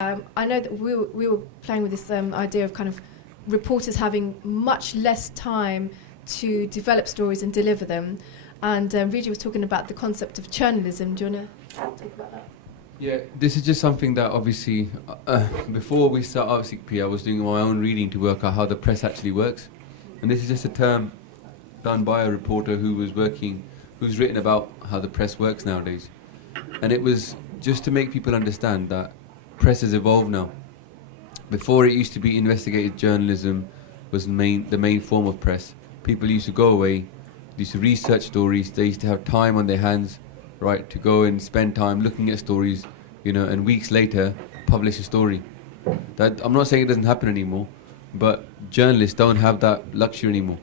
I know that we were playing with this idea of kind of reporters having much less time to develop stories and deliver them. And Riji was talking about the concept of churnalism. Do you want to talk about that? Yeah, this is just something that obviously, before we start out Sikh PA, I was doing my own reading to work out how the press actually works. And this is just a term done by a reporter who's written about how the press works nowadays. And it was just to make people understand that press has evolved now. Before, it used to be investigative journalism was the main form of press. People used to go away, used to research stories, they used to have time on their hands, right, to go and spend time looking at stories, and weeks later publish a story. That, I'm not saying it doesn't happen anymore, but journalists don't have that luxury anymore.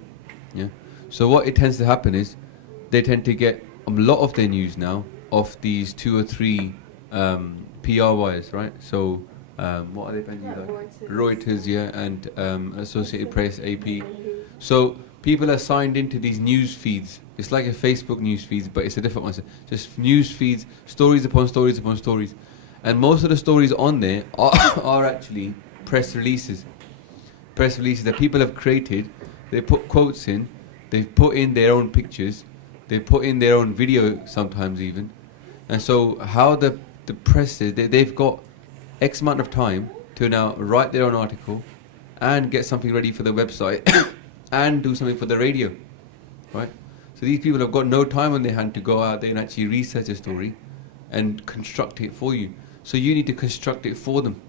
Yeah. So what it tends to happen is they tend to get a lot of their news now off these 2 or 3 PR wires, right? So what are they paying like? Reuters, yeah, and Associated Press, AP. So people are signed into these news feeds. It's like a Facebook news feeds, but it's a different one. So just news feeds, stories upon stories upon stories. And most of the stories on there are actually press releases. Press releases that people have created. They put quotes in, they've put in their own pictures, they put in their own video sometimes even. And so how the press is, they've got X amount of time to now write their own article and get something ready for the website and do something for the radio, right? So these people have got no time on their hand to go out there and actually research a story and construct it for you. So you need to construct it for them,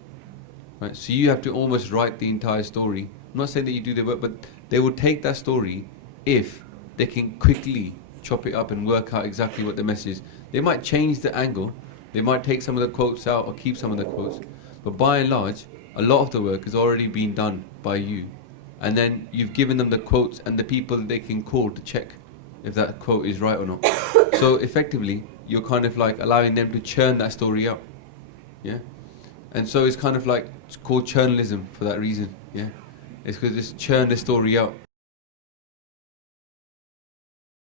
right? So you have to almost write the entire story. I'm not saying that you do the work, but they will take that story if they can quickly chop it up and work out exactly what the message is. They might change the angle, they might take some of the quotes out or keep some of the quotes, but by and large, a lot of the work has already been done by you. And then you've given them the quotes and the people they can call to check if that quote is right or not. So effectively, you're kind of like allowing them to churn that story out. Yeah? And so it's kind of like, it's called churnalism for that reason. Yeah? It's because it's churn the story out.